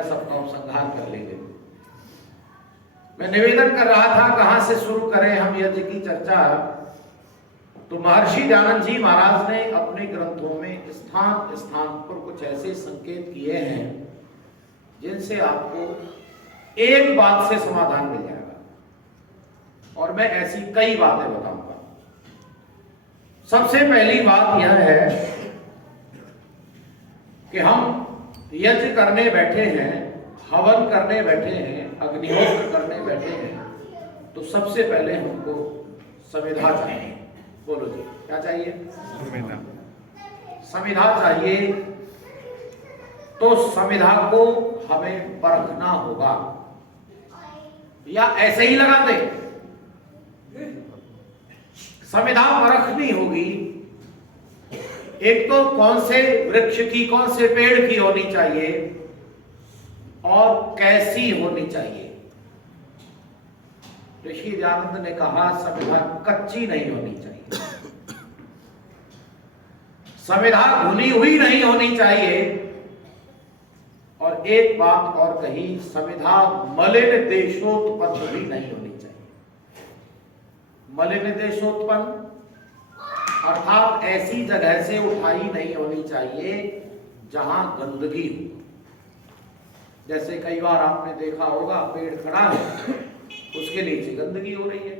है सबका उपसंहार कर लेंगे। मैं निवेदन कर रहा था कहां से शुरू करें हम यज्ञ की चर्चा। तो महर्षि दयानंद जी महाराज ने अपने ग्रंथों में स्थान स्थान पर कुछ ऐसे संकेत किए हैं जिनसे आपको एक बात से समाधान मिल जाएगा, और मैं ऐसी कई बातें बताऊंगा। सबसे पहली बात यह है कि हम यज्ञ करने बैठे हैं, हवन करने बैठे हैं, अग्निहोत्र करने बैठे हैं, तो सबसे पहले हमको संविधा चाहिए। बोलो जी, क्या चाहिए? संविधा चाहिए। तो संविधा को हमें परखना होगा, या ऐसे ही लगा दे? संविधा परखनी होगी। एक तो कौन से वृक्ष की, कौन से पेड़ की होनी चाहिए और कैसी होनी चाहिए। ऋषि दयानंद ने कहा संविधा कच्ची नहीं होनी चाहिए, संविधा धुनी हुई नहीं होनी चाहिए, और एक बात और कही, संविधा मलिन देशोत्पन्न भी नहीं होनी चाहिए। मलिन देशोत्पन्न अर्थात ऐसी जगह से उठाई नहीं होनी चाहिए जहां गंदगी हो। जैसे कई बार आपने देखा होगा पेड़ खड़ा है, उसके नीचे गंदगी हो रही है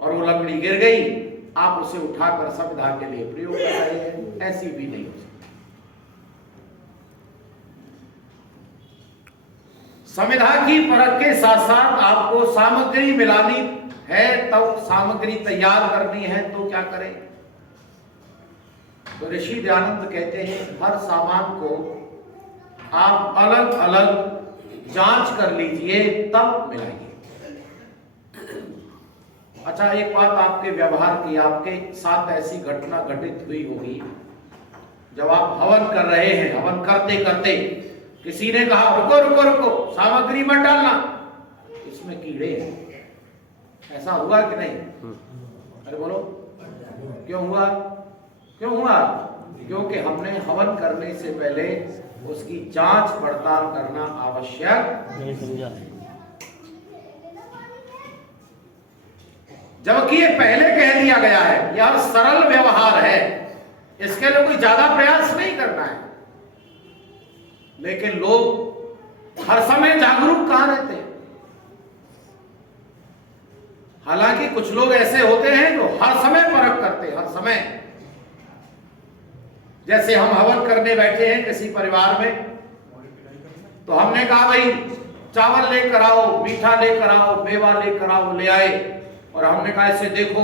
और वो लकड़ी गिर गई, आप उसे उठाकर संविधा के लिए प्रयोग कर रहे हैं, ऐसी भी नहीं हो सकती। संविधा की परख के साथ साथ आपको सामग्री मिलानी है, तब सामग्री तैयार करनी है तो क्या करें? तो ऋषि दयानंद कहते हैं हर सामान को आप अलग अलग जांच कर लीजिए तब मिलाइए। अच्छा, एक बात आपके व्यवहार की, आपके साथ ऐसी घटना घटित हुई होगी, जब आप हवन कर रहे हैं, हवन करते करते किसी ने कहा रुको रुको रुको, सामग्री मत डालना, इसमें कीड़े हैं। ऐसा हुआ कि नहीं? अरे बोलो, क्यों हुआ? क्यों हुआ? क्योंकि हमने हवन करने से पहले उसकी जांच पड़ताल करना आवश्यक नहीं समझा। जबकि ये पहले कह दिया गया है, यह सरल व्यवहार है, इसके लिए कोई ज्यादा प्रयास नहीं करना है। लेकिन लोग हर समय जागरूक कहां रहते हैं? हालांकि कुछ लोग ऐसे होते हैं जो हर समय परख करते हैं, हर समय। जैसे हम हवन करने बैठे हैं किसी परिवार में, तो हमने कहा भाई चावल लेकर आओ, मीठा लेकर आओ, मेवा लेकर आओ, ले आए, और हमने कहा इसे देखो,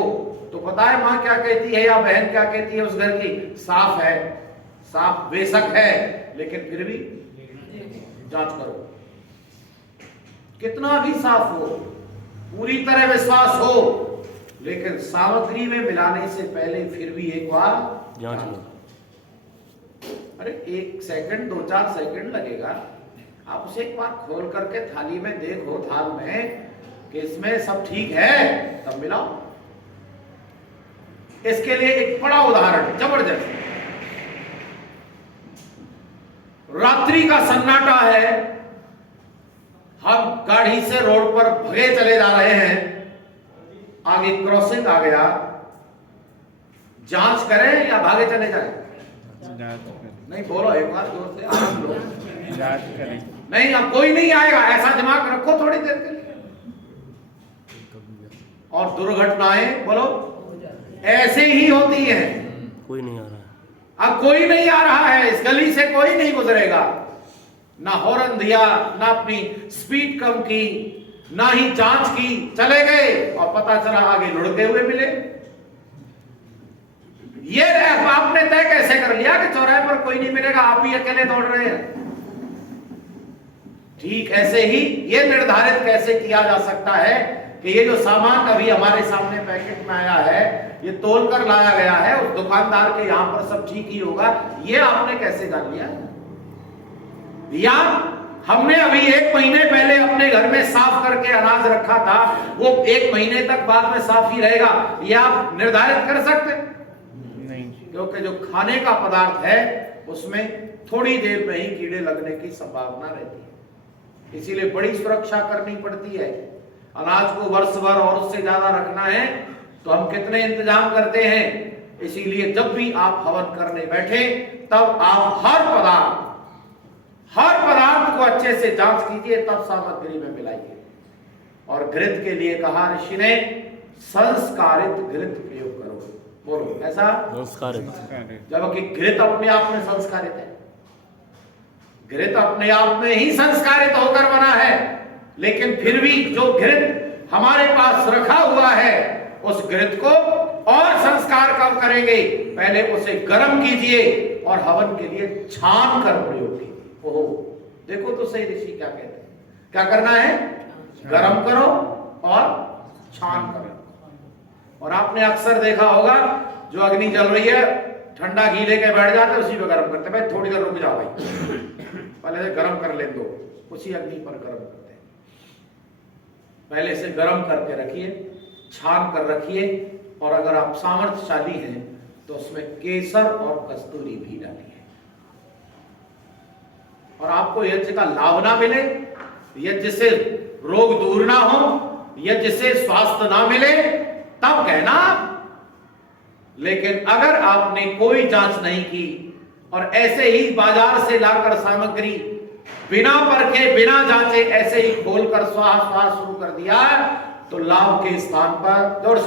तो पता है माँ क्या कहती है या बहन क्या कहती है उस घर की? साफ है, साफ बेशक है, लेकिन फिर भी जांच करो। कितना भी साफ हो, पूरी तरह विश्वास हो, लेकिन सामग्री में मिलाने से पहले फिर भी एक बार जांच लो। अरे 1 सेकंड 2-4 सेकंड लगेगा, आप उसे एक बार खोल करके थाली में देखो, थाल में कि इसमें सब ठीक है, तब मिलाओ। इसके लिए एक बड़ा उदाहरण जबरदस्त। रात्रि का सन्नाटा है, हम गाड़ी से रोड पर भगे चले जा रहे हैं, आगे क्रॉसिंग आ गया, जांच करें या भागे चले जाएं? नहीं बोलो, एक बार जोर से आराम लो। जांच करें। नहीं, अब कोई नहीं आएगा, ऐसा दिमाग रखो थोड़ी देर के लिए। और दुर्घटनाएं बोलो ऐसे ही होती हैं। कोई नहीं आ रहा है, अब कोई नहीं आ रहा है, इस गली से कोई नहीं गुजरेगा, ना हॉर्न दिया, ना अपनी स्पीड कम की, ना ही जांच की, चले गए और पता चला आगे लुढ़के हुए मिले। ये आपने तय कैसे कर लिया कि चौराहे पर कोई नहीं मिलेगा, आप ही अकेले दौड़ रहे हैं? ठीक ऐसे ही ये निर्धारित कैसे किया जा सकता है कि ये जो सामान अभी हमारे सामने पैकेट में आया है, ये तोल कर लाया गया है, उस दुकानदार के यहां पर सब ठीक ही होगा, ये आपने कैसे जान लिया? या हमने अभी 1 महीने पहले अपने घर में साफ करके अनाज रखा था, वो 1 महीने तक बाद में साफ ही रहेगा, ये आप निर्धारित कर सकते नहीं? क्योंकि जो खाने का पदार्थ है उसमें थोड़ी देर में ही कीड़े लगने की संभावना रहती है। इसीलिए बड़ी सुरक्षा करनी पड़ती है। अनाज को वर्ष भर और उससे ज्यादा रखना है तो हम कितने इंतजाम करते हैं। इसीलिए जब भी आप हवन करने बैठे तब आप हर पदार्थ को अच्छे से जांच कीजिए, तब सामग्री में मिलाइए। और घृत के लिए कहा ऋषि ने संस्कारित घृत प्रयोग करो। बोलो ऐसा संस्कारित, जबकि घृत अपने आप में संस्कारित है। घृत अपने आप में ही संस्कारित होकर बना है, लेकिन फिर भी जो घृत हमारे पास रखा हुआ है उस घृत को और संस्कार कब करेंगे, पहले उसे गर्म कीजिए और हवन के लिए छान कर प्रयोग कीजिए। ओहो, देखो तो सही ऋषि क्या कहते हैं, क्या करना है, गर्म करो और छान करो। और आपने अक्सर देखा होगा जो अग्नि जल रही है ठंडा घी लेके बैठ जाते उसी पे गर्म करते, भाई थोड़ी देर रुक जाओ भाई, पहले से गर्म कर ले दो, उसी अग्नि पर गर्म करते हैं। पहले से गर्म करके रखिए, छान कर रखिए, और अगर आप सामर्थ्यशाली हैं तो उसमें केसर और कस्तूरी भी डालिए। और आपको यज्ञ का लाभ ना मिले, यज्ञ से रोग दूर ना हो, यज्ञ से स्वास्थ्य ना मिले, तब कहना आप। लेकिन अगर आपने कोई जांच नहीं की और ऐसे ही बाजार से लाकर सामग्री बिना परखे बिना जांचे ऐसे ही खोलकर स्वाहा शुरू कर दिया तो लाभ के स्थान पर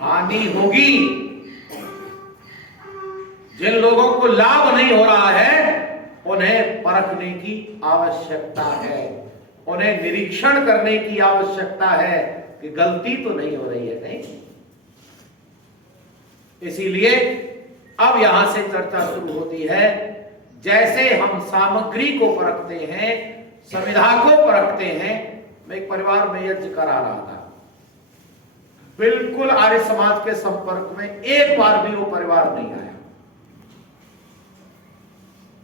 हानि होगी। जिन लोगों को लाभ नहीं हो रहा है उन्हें परखने की आवश्यकता है, उन्हें निरीक्षण करने की आवश्यकता है कि गलती तो नहीं हो रही है कहीं। इसीलिए अब यहां से चर्चा शुरू होती है। जैसे हम सामग्री को परखते हैं, संविधा को परखते हैं। मैं एक परिवार में यज्ञ करा रहा था, बिल्कुल आर्य समाज के संपर्क में एक बार भी वो परिवार नहीं आया,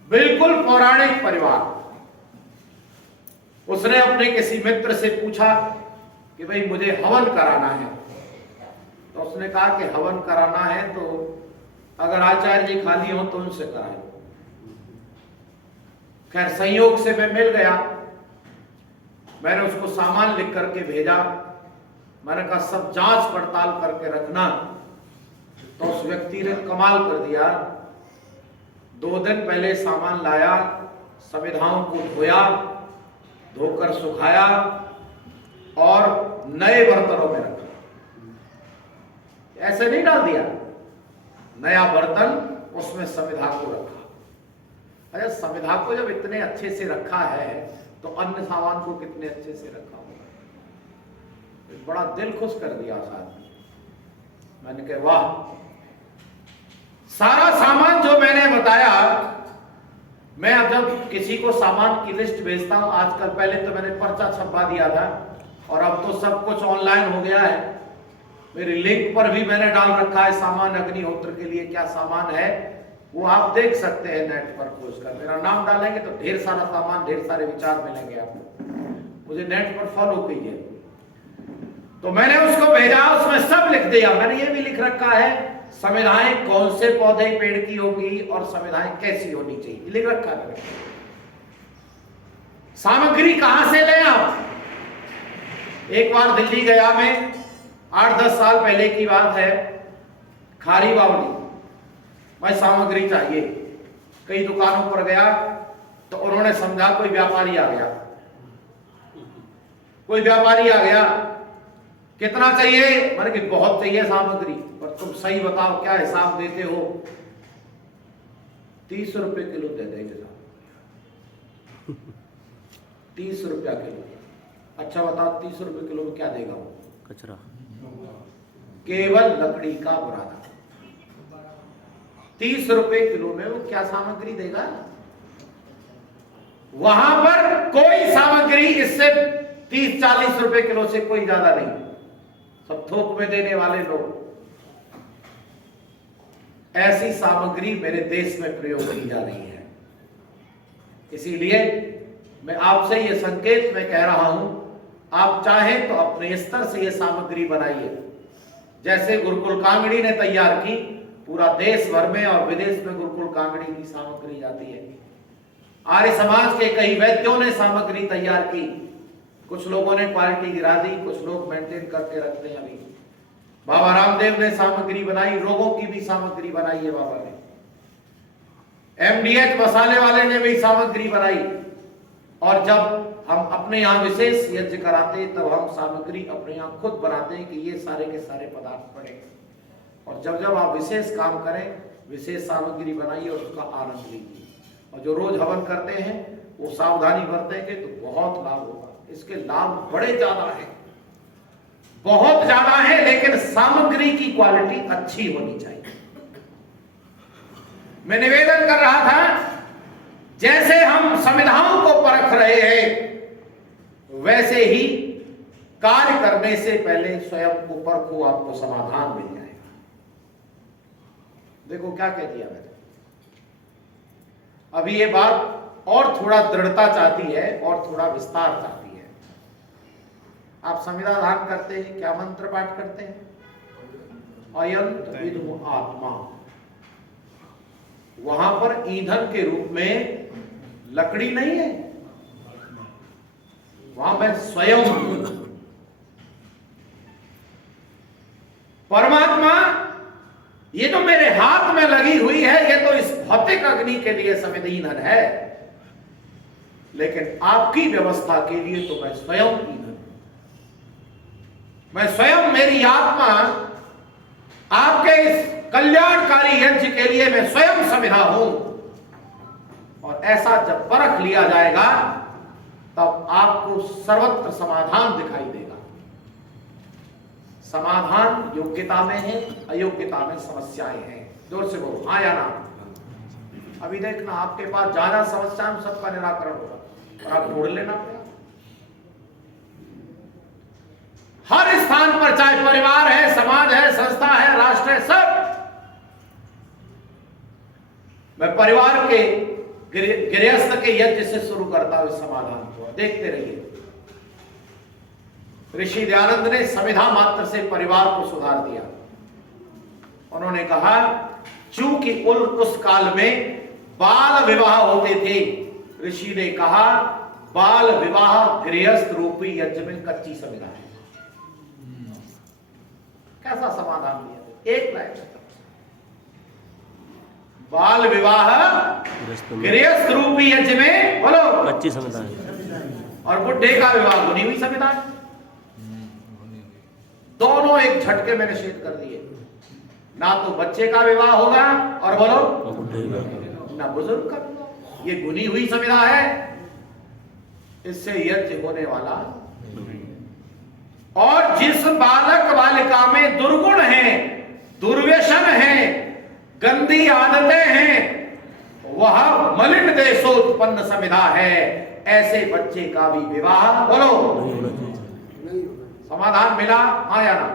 बिल्कुल पौराणिक परिवार। उसने अपने किसी मित्र से पूछा कि भाई मुझे हवन कराना है, तो उसने कहा कि हवन कराना है तो अगर आचार्य जी खाली हो तो उनसे कराए। खैर संयोग से मैं मिल गया, मैंने उसको सामान लिख करके भेजा। मैंने कहा सब जांच पड़ताल करके रखना। तो उस व्यक्ति ने कमाल कर दिया, 2 दिन पहले सामान लाया, संविधाओं को धोया, धोकर सुखाया और नए बर्तनों में रखा। ऐसे नहीं डाल दिया, नया बर्तन उसमें संविधा को रखा। अरे संविधा को जब इतने अच्छे से रखा है तो अन्य सामान को कितने अच्छे से रखा होगा। बड़ा दिल खुश कर दिया साहब। मैंने कहा वाह, सारा सामान जो मैंने बताया, मैं अब जब किसी को सामान की लिस्ट भेजता हूं, आजकल पहले तो मैंने पर्चा छपवा दिया था और अब तो सब कुछ ऑनलाइन हो गया है। मेरी लिंक पर भी मैंने डाल रखा है सामान अग्निहोत्र के लिए क्या सामान है, वो आप देख सकते हैं नेट पर खोज कर। मेरा नाम डालेंगे तो ढेर सारा सामान, ढेर सारे विचार मिलेंगे आपको। मुझे नेट पर फॉलो कीजिए। तो मैंने उसको भेजा, उसमें सब लिख दिया। मैंने ये भी लिख रखा है संविधाएं कौन से पौधे पेड़ की होगी और संविधाएं कैसी होनी चाहिए, लिख रखा है। सामग्री कहां से ले आप। एक बार दिल्ली गया मैं, 8-10 साल पहले की बात है, खारी बावली, भाई सामग्री चाहिए। कई दुकानों पर गया तो उन्होंने समझा कोई व्यापारी आ गया, कोई व्यापारी आ गया, कितना चाहिए। मैंने कि बहुत चाहिए सामग्री, पर तुम सही बताओ क्या हिसाब देते हो। 30 रुपए किलो दे देंगे साहब। 30 रुपया किलो। अच्छा बताओ 30 रुपए किलो में क्या देगा वो, कचरा, केवल लकड़ी का बुरादा। 30 रुपए किलो में वो क्या सामग्री देगा। वहां पर कोई सामग्री इससे 30-40 रुपए किलो से कोई ज्यादा नहीं, सब थोक में देने वाले लोग। ऐसी सामग्री मेरे देश में प्रयोग की जा रही है। इसीलिए मैं आपसे ये संकेत में कह रहा हूं, आप चाहें तो अपने स्तर से ये सामग्री बनाइए। जैसे गुरुकुल कांगड़ी ने तैयार की, पूरा देश भर में और विदेश में गुरुकुल कांगड़ी की सामग्री जाती है। आर्य समाज के कई वैद्यों ने सामग्री तैयार की, कुछ लोगों ने क्वालिटी गिरा दी, कुछ लोग मेंटेन करके रखते हैं। अभी बाबा रामदेव ने सामग्री बनाई, रोगों की भी सामग्री बनाई है बाबा ने। MDH मसाले वाले ने भी सामग्री बनाई। और जब हम अपने यहाँ विशेष यज्ञ कराते तब हम सामग्री अपने यहाँ खुद बनाते हैं कि ये सारे के सारे पदार्थ पड़े। और जब जब आप विशेष काम करें, विशेष सामग्री बनाइए और उसका आनंद लीजिए। और जो रोज हवन करते हैं वो सावधानी बरतेंगे तो बहुत लाभ होगा। इसके लाभ बड़े ज्यादा हैं, बहुत ज्यादा है, लेकिन सामग्री की क्वालिटी अच्छी होनी चाहिए। मैं निवेदन कर रहा था, जैसे हम संविधान को परख रहे हैं वैसे ही कार्य करने से पहले स्वयं को परखो, आपको समाधान मिल जाएगा। देखो क्या कह दिया मैंने। अभी ये बात और थोड़ा दृढ़ता चाहती है और थोड़ा विस्तार चाहती है। आप संविदा दान करते हैं, क्या मंत्र पाठ करते हैं? अयंत विधु आत्मा। वहां पर ईंधन के रूप में लकड़ी नहीं है, वहां मैं स्वयं हूं। परमात्मा ये तो मेरे हाथ में लगी हुई है, ये तो इस भौतिक अग्नि के लिए समिध ईंधन है, लेकिन आपकी व्यवस्था के लिए तो मैं स्वयं ईंधन, मैं स्वयं, मेरी आत्मा आपके इस कल्याणकारी यज्ञ के लिए मैं स्वयं समिधा हूं। और ऐसा जब परख लिया जाएगा तब आपको सर्वत्र समाधान दिखाई देगा। समाधान योग्यता में है, अयोग्यता में समस्याएं हैं। जोर से बोलो हाँ या ना। अभी देखना आपके पास ज्यादा समस्या सबका निराकरण होगा और आप ढूंढ लेना पड़ेगा। हर स्थान पर, चाहे परिवार है, समाज है, संस्था है, राष्ट्र है, सब। मैं परिवार के गृहस्थ के यज्ञ से शुरू करता हूं समाधान को, देखते रहिए। ऋषि दयानंद ने समिधा मात्र से परिवार को सुधार दिया। उन्होंने कहा चूंकि उस काल में बाल विवाह होते थे, ऋषि ने कहा बाल विवाह गृहस्थ रूपी यज्ञ में कच्ची समिधा है। कैसा समाधान दिया? एक लाइन, बाल विवाह गृहस्थ रूपी यज्ञ में बोलो कच्ची समिधा है, और बुढ़े का विवाह बुनी हुई समिधा है। दोनों एक झटके में निषेध कर दिए। ना तो बच्चे का विवाह होगा और बोलो ना बुजुर्ग का विवाह। ये बुनी हुई समिधा है, इससे यज्ञ होने वाला। और जिस बालक बालिका में दुर्गुण है, दुर्व्यसन है, गंदी आदतें हैं, वह मलिन देशोत्पन्न समिधा है। ऐसे बच्चे का भी विवाह बोलो। समाधान मिला हाँ या ना?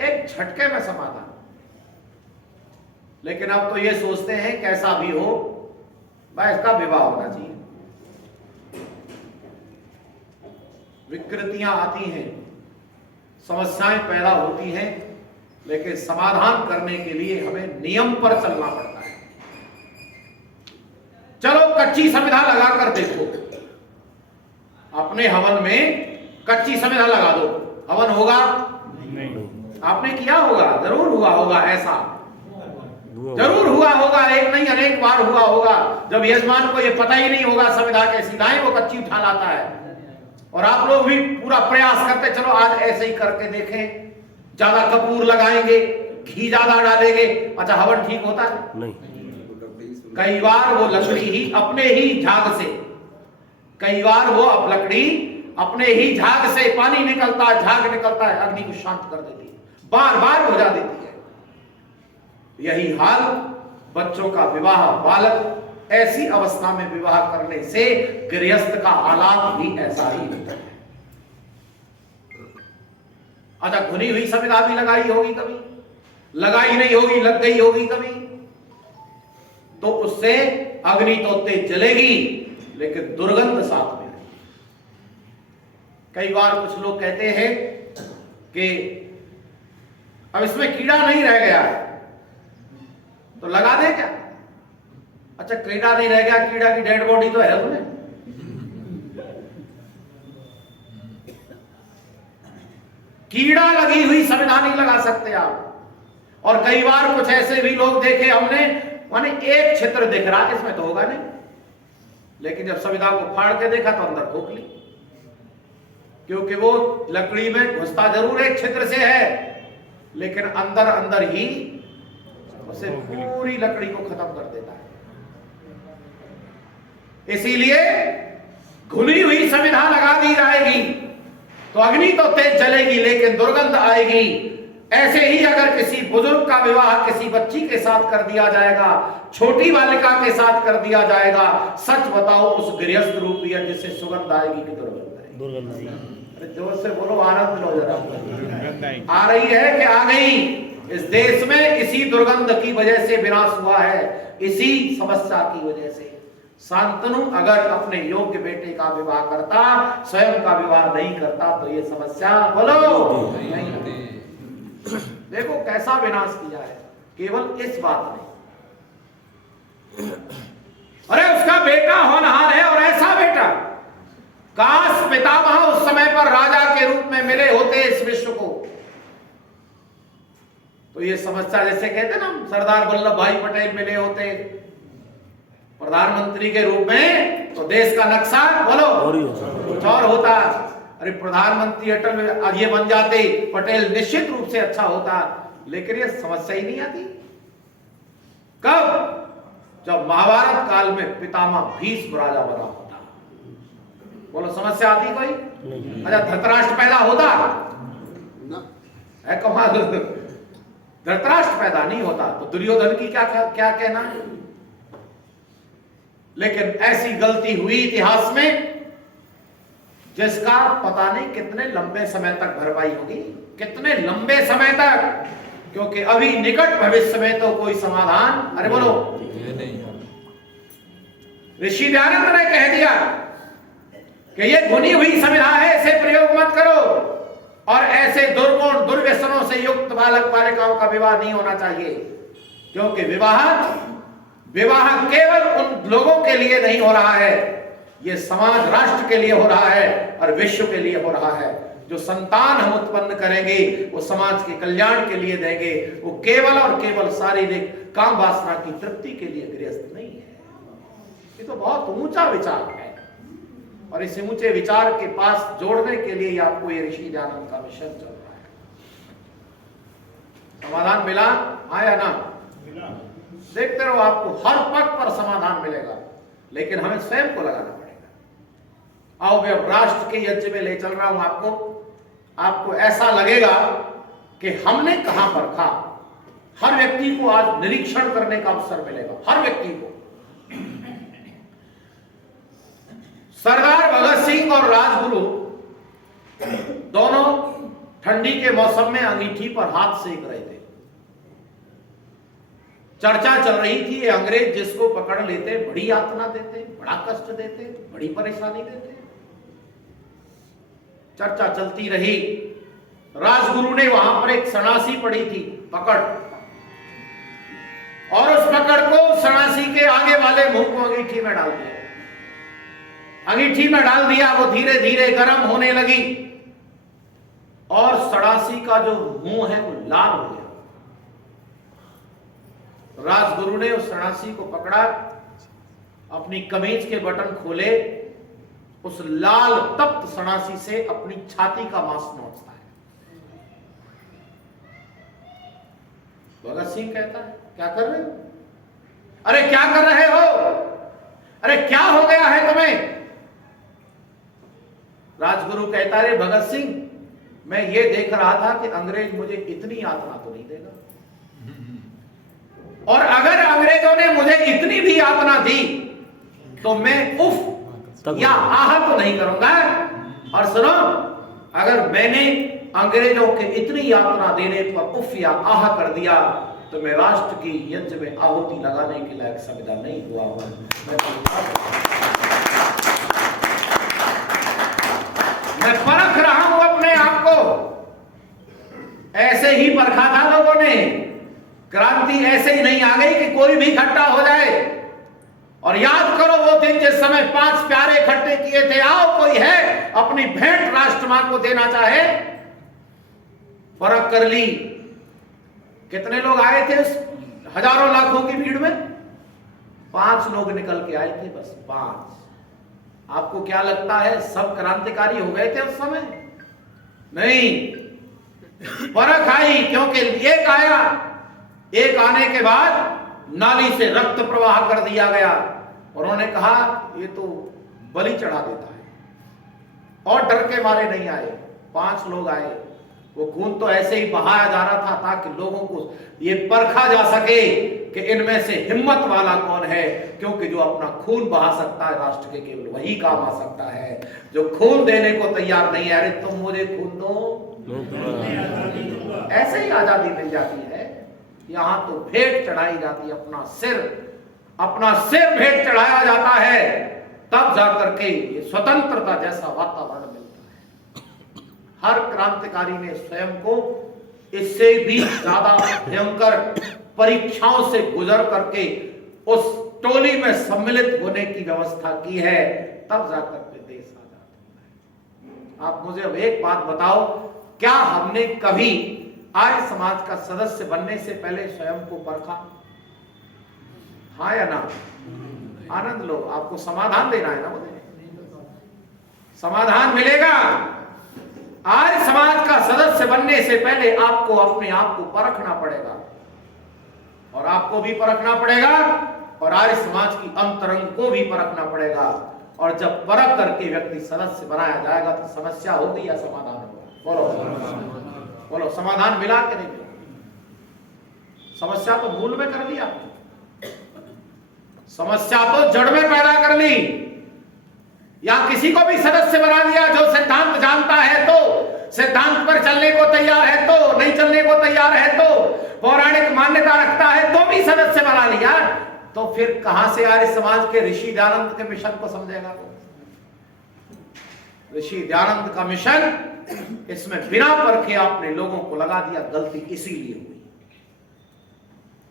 एक झटके में समाधान। लेकिन अब तो ये सोचते हैं कैसा भी हो भाई इसका विवाह होना चाहिए। विकृतियां आती हैं, समस्याएं पैदा होती हैं, लेकिन समाधान करने के लिए हमें नियम पर चलना पड़ता है। चलो कच्ची समिधा लगाकर देखो, अपने हवन में कच्ची समिधा लगा दो, हवन होगा? नहीं। आपने किया होगा, जरूर हुआ होगा, ऐसा जरूर हुआ होगा, एक नहीं अनेक बार हुआ होगा। जब यजमान को ये पता ही नहीं होगा समिधा कैसी लाए, वो कच्ची उठा लाता है। और आप लोग भी पूरा प्रयास करते, चलो आज ऐसे ही करके देखें, ज्यादा कपूर लगाएंगे, घी ज्यादा डालेंगे, अच्छा हवन ठीक होता है? नहीं। कई बार वो लकड़ी ही अपने ही झाग से, कई बार वो अब लकड़ी अपने ही झाग से, पानी निकलता है, झाग निकलता है, अग्नि को शांत कर देती है, बार बार बुझा देती है। यही हाल बच्चों का विवाह, बालक ऐसी अवस्था में विवाह करने से गृहस्थ का हालात भी ऐसा ही होता है। अच्छा घुनी हुई समिधा भी लगाई होगी कभी, लगाई नहीं होगी, लग गई होगी कभी, तो उससे अग्नि तो तेज जलेगी लेकिन दुर्गंध साथ में। कई बार कुछ लोग कहते हैं कि अब इसमें कीड़ा नहीं रह गया तो लगा दे क्या? अच्छा कीड़ा नहीं रह गया, कीड़ा की डेड बॉडी तो है उसमें। कीड़ा लगी हुई संविधान नहीं लगा सकते आप। और कई बार कुछ ऐसे भी लोग देखे हमने, माने एक छिद्र दिख रहा इसमें तो होगा नहीं, लेकिन जब संविधान को फाड़ के देखा तो अंदर खोख ली, क्योंकि वो लकड़ी में घुसता जरूर एक छिद्र से है, लेकिन अंदर अंदर ही उसे पूरी लकड़ी को खत्म कर देता है। इसीलिए घुली हुई संविधान लगा दी जाएगी तो अग्नि तो तेज जलेगी लेकिन दुर्गंध आएगी। ऐसे ही अगर किसी बुजुर्ग का विवाह किसी बच्ची के साथ कर दिया जाएगा, छोटी बालिका के साथ कर दिया जाएगा, सच बताओ उस गृहस्थ रूपी है जिससे सुगंध आएगी कि दुर्गंध आएगी? दुर्गंध आएगी। अरे जोर से बोलो, आनंद लो जरा। आ रही है कि आ गई? इस देश में इसी दुर्गंध की वजह से विनाश हुआ है, इसी समस्या की वजह से। शांतनु अगर अपने योग्य बेटे का विवाह करता, स्वयं का विवाह नहीं करता तो ये समस्या बोलो नहीं होती। देखो कैसा विनाश किया है केवल इस बात ने। अरे उसका बेटा होनहार है, और ऐसा बेटा, काश पितामह उस समय पर राजा के रूप में मिले होते इस विश्व को, तो ये समस्या जैसे कहते ना सरदार वल्लभ भाई पटेल मिले होते प्रधानमंत्री के रूप में, तो देश का नक्शा बोलो कुछ और होता। अरे प्रधानमंत्री अटल में आज ये बन जाते, पटेल निश्चित रूप से अच्छा होता, लेकिन ये समस्या ही नहीं आती। कब? जब महाभारत काल में पितामह भीष्म राजा बना होता, बोलो समस्या आती कोई? अच्छा धृतराष्ट्र पैदा होता है, कमाल, धृतराष्ट्र पैदा नहीं होता तो दुर्योधन की क्या कहना। लेकिन ऐसी गलती हुई इतिहास में जिसका पता नहीं कितने लंबे समय तक भरपाई होगी, कितने लंबे समय तक, क्योंकि अभी निकट भविष्य में तो कोई समाधान, अरे बोलो, ऋषि दयानंद ने कह दिया कि ये भुनी हुई संविधान है, इसे प्रयोग मत करो, और ऐसे दुर्गुण दुर्व्यसनों से युक्त बालक बालिकाओं का विवाह नहीं होना चाहिए, क्योंकि विवाह केवल उन लोगों के लिए नहीं हो रहा है, ये समाज राष्ट्र के लिए हो रहा है और विश्व के लिए हो रहा है। जो संतान हम उत्पन्न करेंगे वो समाज के कल्याण के लिए देंगे, वो केवल और केवल शारीरिक काम वासना की तृप्ति के लिए गृहस्थ नहीं है। ये तो बहुत ऊंचा विचार है, और इस ऊंचे विचार के पास जोड़ने के लिए आपको ये ऋषि दयानंद का मिशन चल रहा है। समाधान मिला? हाँ या ना? देखते रहो, आपको हर पग पर समाधान मिलेगा, लेकिन हमें स्वयं को लगाना पड़ेगा। आओ मैं अब राष्ट्र के यज्ञ में ले चल रहा हूं आपको ऐसा लगेगा कि हमने कहां पर खा। हर व्यक्ति को आज निरीक्षण करने का अवसर मिलेगा, हर व्यक्ति को। सरदार भगत सिंह और राजगुरु दोनों ठंडी के मौसम में अंगीठी पर हाथ सेक रहे थे। चर्चा चल रही थी ये अंग्रेज जिसको पकड़ लेते बड़ी यातना देते, बड़ा कष्ट देते, बड़ी परेशानी देते। चर्चा चलती रही। राजगुरु ने वहां पर एक सन्यासी पड़ी थी पकड़, और उस पकड़ को सन्यासी के आगे वाले मुंह को अंगीठी में डाल दिया। अंगीठी में डाल दिया, वो धीरे धीरे गर्म होने लगी और सन्यासी का जो मुंह है वो लाल हो गया। राजगुरु ने उस सन्यासी को पकड़ा, अपनी कमीज के बटन खोले, उस लाल तप्त सन्यासी से अपनी छाती का मांस नोचता है। भगत सिंह कहता है क्या कर रहे हो? अरे क्या कर रहे हो? अरे क्या हो गया है तुम्हें? राजगुरु कहता है भगत सिंह, मैं ये देख रहा था कि अंग्रेज मुझे इतनी यातना तो नहीं देगा, और अगर अंग्रेजों ने मुझे इतनी भी यातना दी तो मैं उफ या आह तो नहीं करूंगा। और सुनो, अगर मैंने अंग्रेजों के इतनी यातना देने पर उफ या आह कर दिया तो मैं राष्ट्र की यज्ञ में आहुति लगाने के लायक संविधान नहीं हुआ हूं। मैं परख रहा हूं अपने आप को। ऐसे ही परखा था आजादी ऐसे ही नहीं आ गई कि कोई भी इकट्ठा हो जाए। और याद करो वो दिन जिस समय 5 प्यारे इकट्ठे किए थे, आओ कोई है अपनी भेंट राष्ट्रमां को देना चाहे, फर्क कर ली। कितने लोग आए थे उस हजारों लाखों की भीड़ में? 5 लोग निकल के आए थे, बस 5। आपको क्या लगता है सब क्रांतिकारी हो गए थे उस समय? नहीं, फर्क आई, क्योंकि एक आया, एक आने के बाद नाली से रक्त प्रवाह कर दिया गया। उन्होंने कहा ये तो बलि चढ़ा देता है, और डर के मारे नहीं आए। 5 लोग आए, वो खून तो ऐसे ही बहाया जा रहा था ताकि लोगों को ये परखा जा सके कि इनमें से हिम्मत वाला कौन है, क्योंकि जो अपना खून बहा सकता है राष्ट्र के, केवल वही काम आ सकता है। जो खून देने को तैयार नहीं है, अरे तुम मुझे खून दो, ऐसे ही आजादी मिल जाती है। यहां तो भेंट चढ़ाई जाती है, अपना सिर भेंट चढ़ाया जाता है, तब जाकर के ये स्वतंत्रता जैसा वातावरण मिलता है। हर क्रांतिकारी ने स्वयं को इससे भी ज्यादा भयंकर परीक्षाओं से गुजर करके उस टोली में सम्मिलित होने की व्यवस्था की है, तब जाकर के देश आजाद हुआ है। आप मुझे अब एक बात बताओ, क्या हमने कभी आर्य समाज का सदस्य बनने से पहले स्वयं को परखा? हाँ या ना? आनंद लो, आपको समाधान देना है ना, मुझे समाधान मिलेगा। आर्य समाज का सदस्य बनने से पहले आपको अपने आप को परखना पड़ेगा, और आपको भी परखना पड़ेगा, और आर्य समाज की अंतरंग को भी परखना पड़ेगा। और जब परख करके व्यक्ति सदस्य बनाया जाएगा तो समस्या होगी या समाधान होगा? बोलो, समाधान मिला कि नहीं मिला? समस्या तो मूल में कर ली आपने, समस्या तो जड़ में पैदा कर ली। या किसी को भी सदस्य बना दिया जो सिद्धांत जानता है तो, सिद्धांत पर चलने को तैयार है तो, नहीं चलने को तैयार है तो, पौराणिक मान्यता रखता है तो भी सदस्य बना लिया, तो फिर कहां से आर्य समाज के ऋषि दयानंद के मिशन को समझेगा? ऋषि दयानंद का मिशन इसमें बिना परखे आपने लोगों को लगा दिया, गलती इसीलिए हुई।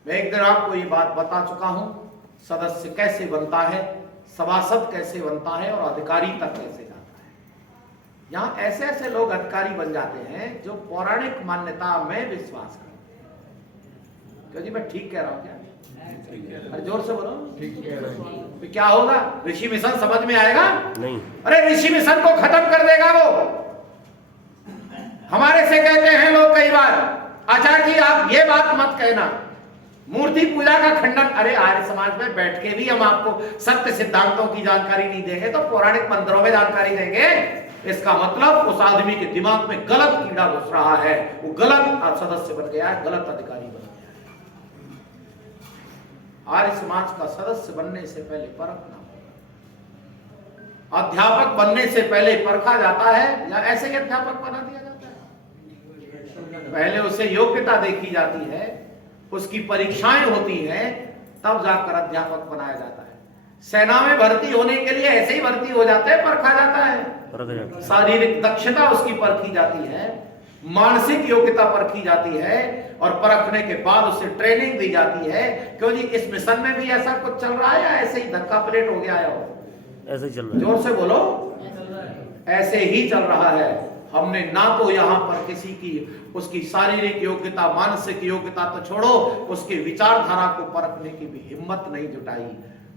मैं एक दिन आपको ये बात बता चुका हूं, सदस्य कैसे बनता है, सभासद कैसे बनता है, और अधिकारी तक कैसे जाता है। यहां ऐसे ऐसे लोग अधिकारी बन जाते हैं जो पौराणिक मान्यता में विश्वास करते हैं। क्यों जी, मैं ठीक कह रहा हूं क्या? अरे जोर से बोलो, ठीक कह रहे हैं। तो क्या होगा? ऋषि मिशन समझ में आएगा? नहीं। अरे ऋषि मिशन को खत्म कर देगा वो। हमारे से कहते हैं लोग कई बार, आचार्य जी आप ये बात मत कहना, मूर्ति पूजा का खंडन। अरे आर्य समाज में बैठ के भी हम आपको सत्य सिद्धांतों की जानकारी नहीं देंगे तो पौराणिक मंत्रों में जानकारी देंगे? इसका मतलब उस आदमी के दिमाग में गलत कीड़ा घुस रहा है, वो गलत सदस्य बन गया है, गलत अधिकारी बन गया है। आर्य समाज का सदस्य बनने से पहले परखना, अध्यापक बनने से पहले परखा जाता है या ऐसे ही अध्यापक बना दिया जाता है? पहले उसे योग्यता देखी जाती है, उसकी परीक्षाएं होती हैं, तब जाकर अध्यापक बनाया जाता है। सेना में भर्ती होने के लिए ऐसे ही भर्ती हो जाते हैं, परखा जाता है। शारीरिक दक्षता उसकी परखी जाती है, मानसिक योग्यता परखी जाती है, और परखने के बाद उसे ट्रेनिंग दी जाती है। क्यों जी, इस मिशन में भी ऐसा कुछ चल रहा है या ऐसे ही धक्का प्लेट हो गया है? ऐसे ही चल रहा है। जोर से बोलो, ऐसे ही चल रहा है। हमने ना तो यहाँ पर किसी की उसकी शारीरिक योग्यता, मानसिक योग्यता तो छोड़ो, उसकी विचारधारा को परखने की भी हिम्मत नहीं जुटाई।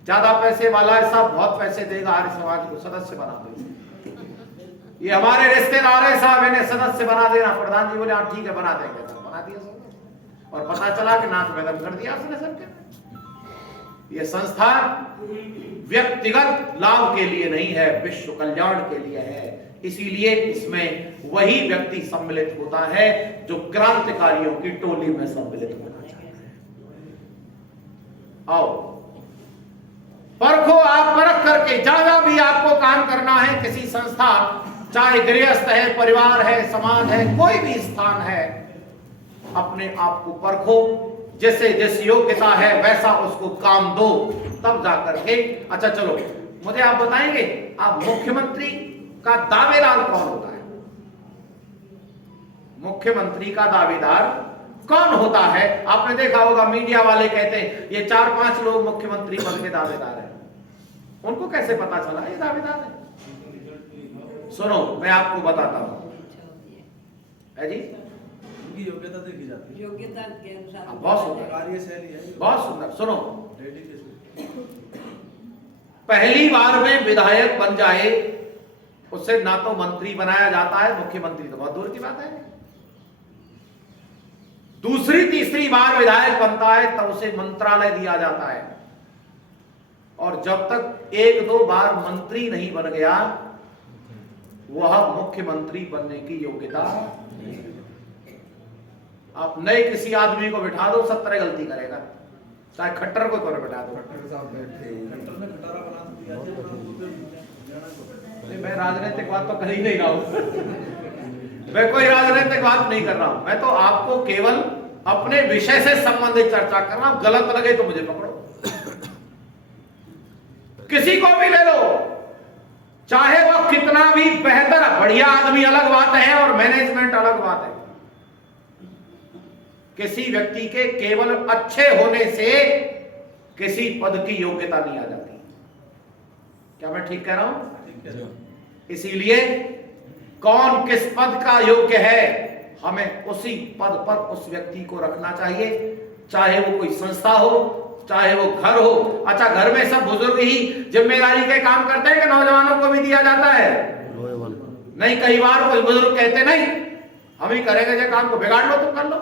ज्यादा पैसे वाला है, सब बहुत पैसे देगा, आर्य समाज को सदस्य बना देगा। ये हमारे रिश्तेदार है साहब, इन्हें सदस्य बना देना। प्रधान जी बोले हाँ ठीक है बना देंगे, तो बना दिया सब, और पता चला कि नाक में दम कर दिया उसने सबके। ये संस्था व्यक्तिगत लाभ के लिए नहीं है, विश्व कल्याण के लिए है। इसीलिए इसमें वही व्यक्ति सम्मिलित होता है जो क्रांतिकारियों की टोली में सम्मिलित होना चाहता है। आओ परखो, आप परख करके जहां भी आपको काम करना है, किसी संस्था, चाहे गृहस्थ है, परिवार है, समाज है, कोई भी स्थान है, अपने आप को परखो, जैसे जिस योग्यता है वैसा उसको काम दो, तब जाकर के। अच्छा चलो मुझे आप बताएंगे, आप मुख्यमंत्री का दावेदार कौन होता है? मुख्यमंत्री का दावेदार कौन होता है? आपने देखा होगा मीडिया वाले कहते हैं ये 4-5 लोग मुख्यमंत्री पद के दावेदार हैं। उनको कैसे पता चला ये दावेदार है? सुनो मैं आपको बताता हूं, है जी, उनकी योग्यता देखी जाती है, योग्यता के अनुसार बहुत सुंदर, कार्यशैली है, बहुत सुंदर। सुनो, डेडिकेशन। पहली बार में विधायक बन जाए उससे ना तो मंत्री बनाया जाता है, मुख्यमंत्री तो बहुत दूर की बात है। दूसरी तीसरी बार विधायक बनता है तब उसे मंत्रालय दिया जाता है, और जब तक 1-2 बार मंत्री नहीं बन गया वह मुख्यमंत्री बनने की योग्यता नहीं है। आप नए किसी आदमी को बिठा दो 70 गलती करेगा, चाहे खट्टर को करो बिठा दो। खट्टर ने खटारा बना दिया, नहीं, मैं राजनीतिक बात तो कर ही नहीं रहा हूं, मैं कोई राजनीतिक बात नहीं कर रहा हूं, मैं तो आपको केवल अपने विषय से संबंधित चर्चा कर रहा हूं। गलत लगे तो मुझे पकड़ो, किसी को भी ले लो, चाहे वह कितना भी बेहतर बढ़िया आदमी, अलग बात है, और मैनेजमेंट अलग बात है। किसी व्यक्ति के केवल अच्छे होने से किसी पद की योग्यता नहीं आ जाती। क्या मैं ठीक कह रहा हूं? इसीलिए कौन किस पद का योग्य है, हमें उसी पद पर उस व्यक्ति को रखना चाहिए, चाहे वो कोई संस्था हो, चाहे वो घर हो। अच्छा, घर में सब बुजुर्ग ही जिम्मेदारी के काम करते हैं कि नौजवानों को भी दिया जाता है? नहीं, कई बार कोई बुजुर्ग कहते नहीं हम ही करेंगे, जो काम को बिगाड़ लो तो कर लो।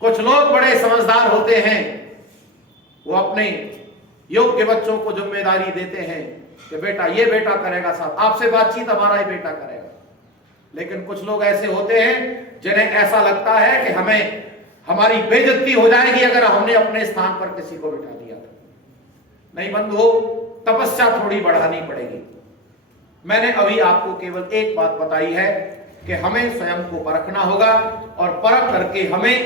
कुछ लोग बड़े समझदार होते हैं, वो अपने योग्य बच्चों को जिम्मेदारी देते हैं कि बेटा ये बेटा करेगा, साहब आपसे बातचीत हमारा ही बेटा करेगा। लेकिन कुछ लोग ऐसे होते हैं जिन्हें ऐसा लगता है कि हमें हमारी बेइज्जती हो जाएगी अगर हमने अपने स्थान पर किसी को बिठा दिया तो। नहीं बंधुओं, तपस्या थोड़ी बढ़ानी पड़ेगी। मैंने अभी आपको केवल एक बात बताई है कि हमें स्वयं को परखना होगा, और परख करके हमें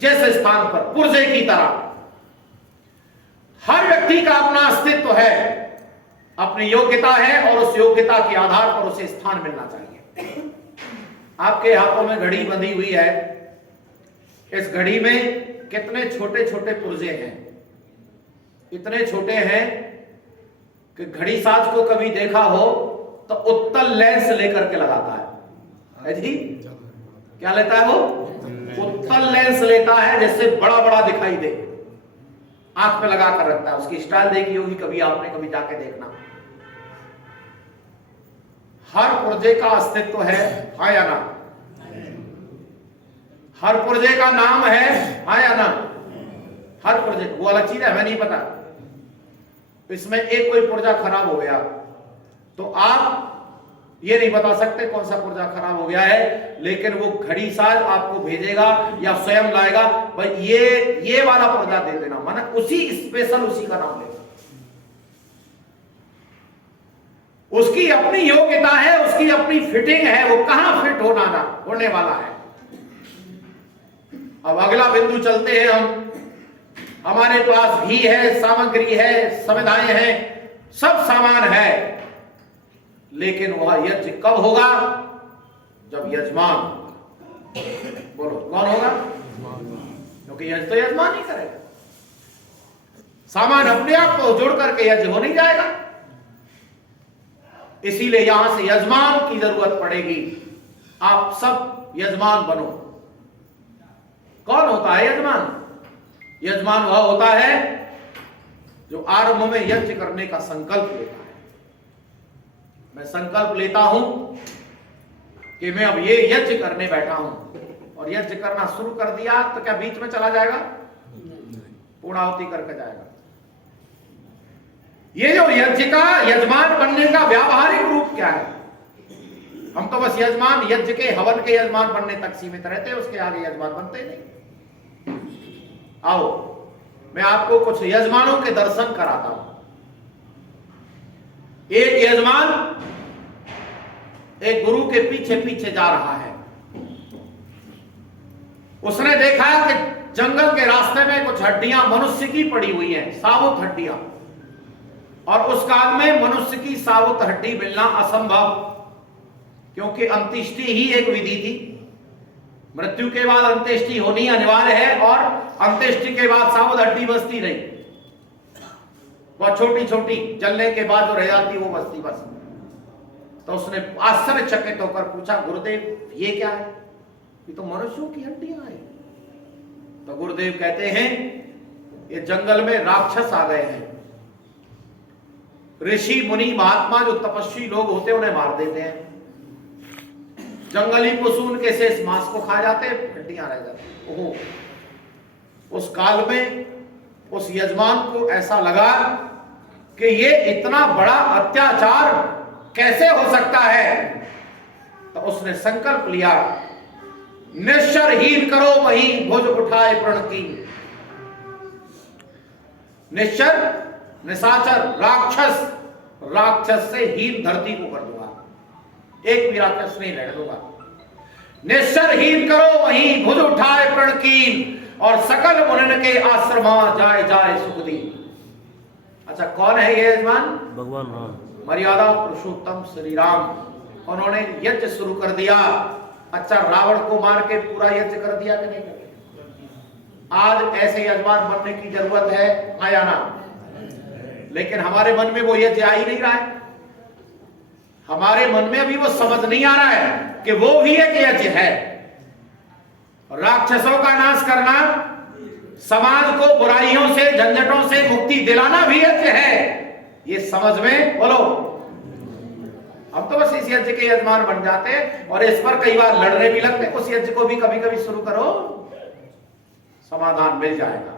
जिस स्थान पर पुर्जे की तरह, हर व्यक्ति का अपना अस्तित्व है, अपनी योग्यता है, और उस योग्यता के आधार पर उसे स्थान मिलना चाहिए। आपके हाथों में घड़ी बंधी हुई है, इस घड़ी में कितने छोटे छोटे पुर्जे हैं, इतने छोटे हैं कि घड़ी साज को कभी देखा हो तो उत्तल लेंस लेकर के लगाता है जी। क्या लेता है वो? उत्तल लेंस लेता है, जिससे बड़ा बड़ा दिखाई दे, आंख में लगा कर रखता है। उसकी स्टाइल देखी होगी कभी आपने, कभी जाके देखना। हर पुर्जे का अस्तित्व है, हाँ या ना? हर पुर्जे का नाम है, हाँ या ना? हर पुर्जे, वो अलग चीज है, हमें नहीं पता। इसमें एक कोई पुर्जा खराब हो गया तो आप ये नहीं बता सकते कौन सा पुर्जा खराब हो गया है, लेकिन वो घड़ी साज आपको भेजेगा या स्वयं लाएगा, भाई ये वाला पुर्जा दे देना, माना उसी स्पेशल उसी का नाम लेगा। उसकी अपनी योग्यता है, उसकी अपनी फिटिंग है, वो कहां फिट होने वाला है। अब अगला बिंदु चलते हैं हम। हमारे पास घी है, सामग्री है, सुविधाएं हैं, सब सामान है, लेकिन वह यज्ञ कब होगा? जब यजमान, बोलो कौन होगा? क्योंकि यज्ञ तो यजमान ही करेगा। सामान अपने आप को जोड़ करके यज्ञ हो नहीं जाएगा, इसीलिए यहां से यजमान की जरूरत पड़ेगी। आप सब यजमान बनो। कौन होता है यजमान? यजमान वह होता है जो आरंभ में यज्ञ करने का संकल्प लेता है। मैं संकल्प लेता हूं कि मैं अब ये यज्ञ करने बैठा हूं, और यज्ञ करना शुरू कर दिया तो क्या बीच में चला जाएगा? पूर्णाहुति करके जाएगा। ये जो यज्ञ का यजमान बनने का व्यावहारिक रूप क्या है? हम तो बस यजमान, यज्ञ के हवन के यजमान बनने तक सीमित रहते हैं, उसके आगे यजमान बनते नहीं। आओ मैं आपको कुछ यजमानों के दर्शन कराता हूं। एक यजमान एक गुरु के पीछे पीछे जा रहा है। उसने देखा कि जंगल के रास्ते में कुछ हड्डियां मनुष्य की पड़ी हुई हैं, साबुत हड्डियां, और उस काल में मनुष्य की साबुत हड्डी मिलना असंभव, क्योंकि अंत्येष्टि ही एक विधि थी। मृत्यु के बाद अंत्येष्टि होनी अनिवार्य है, और अंत्येष्टि के बाद साबुत हड्डी बचती नहीं, बहुत छोटी छोटी जलने के बाद जो रह जाती वो बचती बस। तो उसने आश्चर्यचकित होकर पूछा, गुरुदेव ये क्या है? ये तो मनुष्यों की हड्डियां हैं। तो गुरुदेव कहते हैं ये जंगल में राक्षस आ गए हैं। ऋषि मुनि महात्मा जो तपस्वी लोग होते हैं उन्हें मार देते हैं, जंगली पशु उनके शेष मांस को खा जाते हैं, हड्डियां रह जाती। ओहो, उस काल में उस यजमान को ऐसा लगा कि ये इतना बड़ा अत्याचार कैसे हो सकता है। तो उसने संकल्प लिया, निश्चरहीन करो वहीं भुज उठाए प्रण की। निश्चर निशाचर राक्षस, राक्षस से हीन धरती को कर दूंगा, एक भी राक्षस नहीं रहने दूंगा। निश्चरहीन करो वहीं भुज उठाए प्रण कीन, और सकल मुनिन के आश्रमा जाए जाए सुख दी। अच्छा, कौन है ये यजमान? भगवान राम, मर्यादा पुरुषोत्तम श्री राम। उन्होंने यज्ञ शुरू कर दिया। अच्छा, रावण को मार के पूरा यज्ञ कर दिया कि नहीं कर दिया? आज ऐसे यजमान बनने की जरूरत है, आया ना? लेकिन हमारे मन में वो यज्ञ आ ही नहीं रहा है। हमारे मन में अभी वो समझ नहीं आ रहा है कि वो भी एक यज्ञ है। राक्षसों का नाश करना, समाज को बुराइयों से झंझटों से मुक्ति दिलाना भी यज्ञ है। ये समझ में बोलो, हम तो बस इस यज्ञ के यजमान बन जाते हैं और इस पर कई बार लड़ने भी लगते हैं। उस यज्ञ को भी कभी कभी शुरू करो, समाधान मिल जाएगा।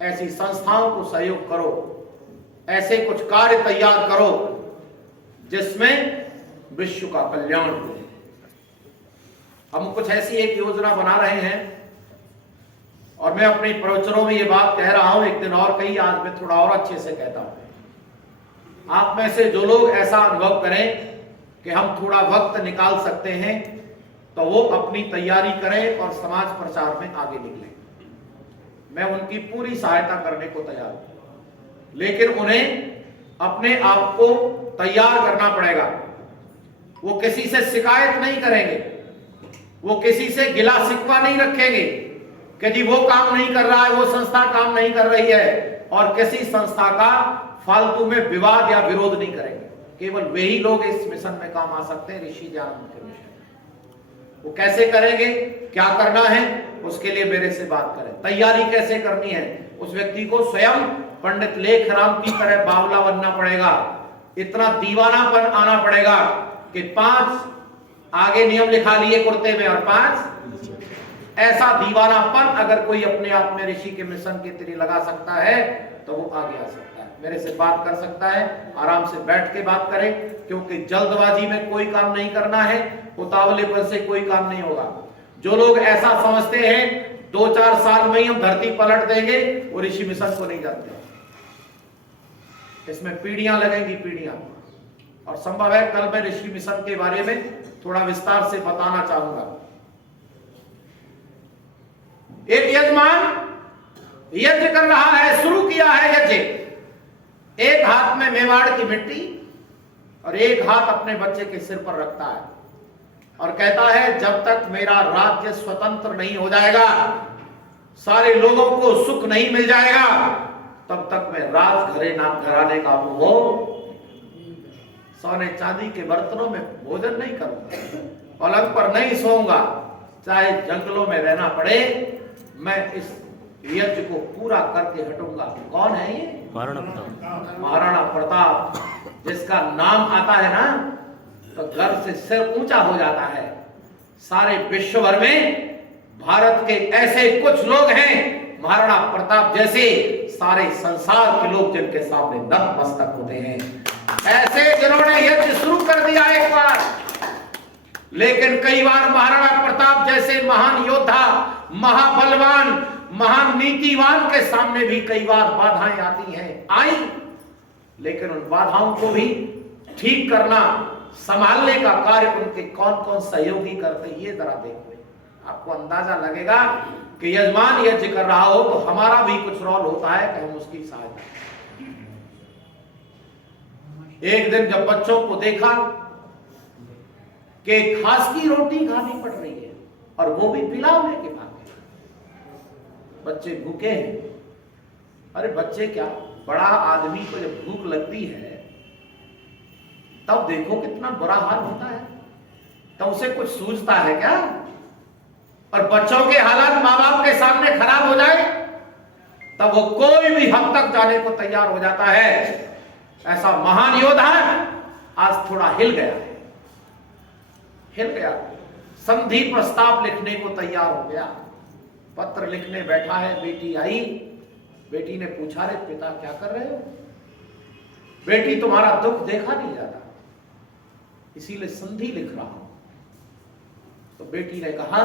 ऐसी संस्थाओं को सहयोग करो, ऐसे कुछ कार्य तैयार करो जिसमें विश्व का कल्याण हो। हम कुछ ऐसी एक योजना बना रहे हैं और मैं अपने प्रवचनों में ये बात कह रहा हूं, एक दिन और कही, आज मैं थोड़ा और अच्छे से कहता हूं। आप में से जो लोग ऐसा अनुभव करें कि हम थोड़ा वक्त निकाल सकते हैं तो वो अपनी तैयारी करें और समाज प्रचार में आगे निकलें। मैं उनकी पूरी सहायता करने को तैयार हूं, लेकिन उन्हें अपने आप को तैयार करना पड़ेगा। वो किसी से शिकायत नहीं करेंगे, वो किसी से गिला शिकवा नहीं रखेंगे कि जी वो काम नहीं कर रहा है, वो संस्था काम नहीं कर रही है, और किसी संस्था का फालतू में विवाद या विरोध नहीं करेंगे। केवल वही लोग इस मिशन में काम आ सकते हैं, ऋषि ज्ञान के मिशन। वो कैसे करेंगे, क्या करना है, उसके लिए मेरे से बात करें। तैयारी कैसे करनी है, उस व्यक्ति को स्वयं पंडित लेखराम की तरह बावला बनना पड़ेगा। इतना दीवानापन आना पड़ेगा कि 5 आगे नियम लिखा लिए कुर्ते में और 5 ऐसा दीवानापन अगर कोई अपने आप में ऋषि के मिशन के तेरे लगा सकता है तो वो आगे आ सकता है, मेरे से बात कर सकता है। आराम से बैठ के बात करें, क्योंकि जल्दबाजी में कोई काम नहीं करना है, उतावलेपन से कोई काम नहीं होगा। जो लोग ऐसा समझते हैं 2-4 साल में ही हम धरती पलट देंगे, वो ऋषि मिशन को नहीं जानते। इसमें पीढ़ियां लगेंगी, पीढ़ियां। और संभव है कल मैं ऋषि मिशन के बारे में थोड़ा विस्तार से बताना चाहूंगा। एक यजमान यज्ञ कर रहा है, शुरू किया है यज्ञ। एक हाथ में मेवाड़ की मिट्टी और एक हाथ अपने बच्चे के सिर पर रखता है और कहता है, जब तक मेरा राज्य स्वतंत्र नहीं हो जाएगा, सारे लोगों को सुख नहीं मिल जाएगा, तब तक मैं घराने का वो सोने चांदी के बर्तनों में भोजन नहीं करूंगा, पलंग पर नहीं सोऊंगा, चाहे जंगलों में रहना पड़े, मैं इस यज्ञ को पूरा करके हटूंगा। कौन है ये? महाराणा प्रताप। महाराणा प्रताप, जिसका नाम आता है ना तो गर्व से सिर ऊंचा हो जाता है। सारे विश्व भर में भारत के ऐसे कुछ लोग हैं महाराणा प्रताप जैसे, सारे संसार के लोग जिनके सामने नतमस्तक होते हैं, ऐसे जिन्होंने यज्ञ शुरू कर दिया एक बार। लेकिन कई बार महाराणा प्रताप जैसे महान योद्धा, महाबलवान, महान नीतिवान के सामने भी कई बार बाधाएं आती हैं, आई, लेकिन उन बाधाओं को भी ठीक करना, संभालने का कार्य उनके कौन कौन सहयोगी करते हैं, ये जरा देखो। आपको अंदाजा लगेगा कि यजमान यज्ञ कर रहा हो तो हमारा भी कुछ रोल होता है कि हम उसकी सहायता। एक दिन जब बच्चों को देखा कि घास की रोटी खानी पड़ रही है, और वो भी पिलाने के बाद बच्चे भूखे हैं। अरे बच्चे क्या, बड़ा आदमी को जब भूख लगती है तब देखो कितना बुरा हाल होता है, तब उसे कुछ सूझता है क्या? और बच्चों के हालात माँ बाप के सामने खराब हो जाए तब वो कोई भी हद तक जाने को तैयार हो जाता है। ऐसा महान योद्धा आज थोड़ा हिल गया है, हिल गया, संधि प्रस्ताव लिखने को तैयार हो गया, पत्र लिखने बैठा है। बेटी आई, बेटी ने पूछा, रे पिता क्या कर रहे हो? बेटी तुम्हारा दुख देखा नहीं जाता, इसीलिए संधि लिख रहा हूं। तो बेटी ने कहा,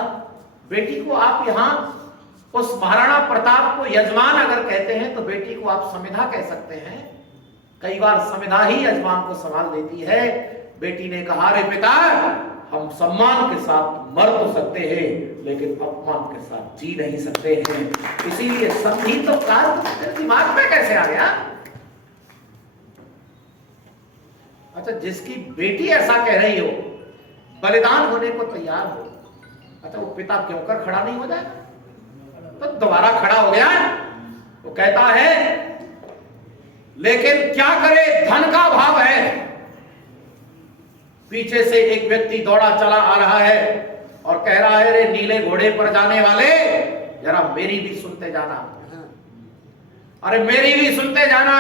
बेटी को आप यहां उस महाराणा प्रताप को यजमान अगर कहते हैं तो बेटी को आप समिधा कह सकते हैं, कई बार समिधा ही यजमान को संभाल देती है। बेटी ने कहा, रे पिता हम सम्मान के साथ मर तो सकते हैं लेकिन अपमान के साथ जी नहीं सकते हैं, इसीलिए संधि तो कार्य दिमाग में कैसे आ गया? अच्छा, जिसकी बेटी ऐसा कह रही हो, बलिदान होने को तैयार हो, अच्छा वो पिता क्यों कर खड़ा नहीं हो जाए? तो दोबारा खड़ा हो गया। वो कहता है लेकिन क्या करे, धन का भाव है। पीछे से एक व्यक्ति दौड़ा चला आ रहा है और कह रहा है, रे नीले घोड़े पर जाने वाले, जरा मेरी भी सुनते जाना, अरे मेरी भी सुनते जाना,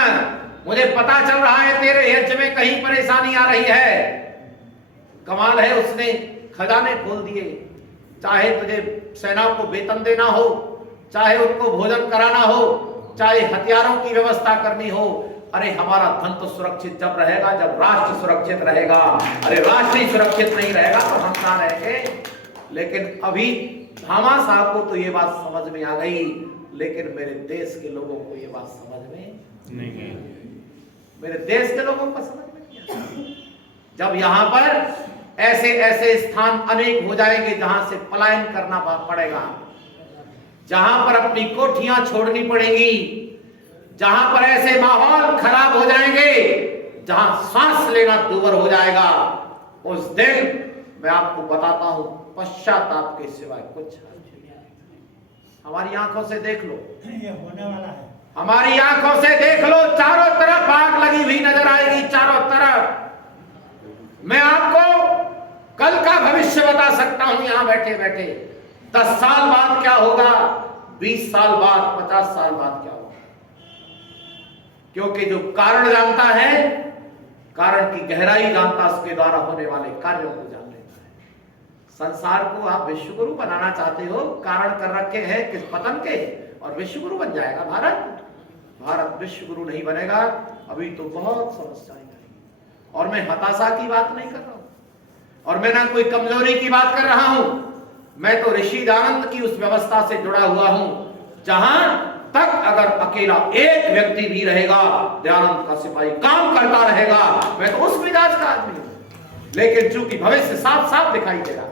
मुझे पता चल रहा है तेरे यज्ञ में कहीं परेशानी आ रही है। कमाल है, उसने खजाने खोल दिए, चाहे तुझे सेना को वेतन देना हो, चाहे उनको भोजन कराना हो, चाहे हथियारों की व्यवस्था करनी हो। अरे हमारा धन तो सुरक्षित जब रहेगा जब राष्ट्र सुरक्षित रहेगा, अरे राष्ट्र ही सुरक्षित नहीं रहेगा तो हम कहां रहेंगे? लेकिन अभी भामा साहब को तो ये बात समझ में आ गई, लेकिन मेरे देश के लोगों को ये बात समझ में नहीं गई, मेरे देश के लोगों को समझ में नहीं आया। जब यहां पर ऐसे ऐसे स्थान अनेक हो जाएंगे जहां से पलायन करना पड़ेगा, जहां पर अपनी कोठियां छोड़नी पड़ेगी, जहां पर ऐसे माहौल खराब हो जाएंगे, जहां सांस लेना दूभर हो जाएगा, उस दिन मैं आपको बताता हूं पश्चाताप के सिवाय कुछ नहीं। हमारी आंखों से देख लो, ये होने वाला है। हमारी आंखों से देख लो, चारों तरफ आग लगी हुई नजर आएगी, चारों तरफ। मैं आपको कल का भविष्य बता सकता हूं यहां बैठे बैठे। 10 साल बाद क्या होगा, 20 साल बाद, 50 साल बाद क्या होगा, क्योंकि जो कारण जानता है, कारण की गहराई जानता, उसके द्वारा होने वाले कार्यों को जान लेता है। संसार को आप विश्वगुरु बनाना चाहते हो, कारण कर रखे हैं किस पतन के, और विश्वगुरु बन जाएगा भारत। भारत विश्वगुरु नहीं बनेगा, अभी तो बहुत समस्याएं आएंगी। और मैं हताशा की बात नहीं कर रहा हूं, और मैं ना कोई कमजोरी की बात कर रहा हूं, मैं तो ऋषि दयानंद की उस व्यवस्था से जुड़ा हुआ हूं जहां तक अगर अकेला एक व्यक्ति भी रहेगा, दयानंद का सिपाही काम करता रहेगा। मैं तो उस मिजाज का आदमी हूं। लेकिन चूंकि भविष्य साफ साफ दिखाई दे रहा है,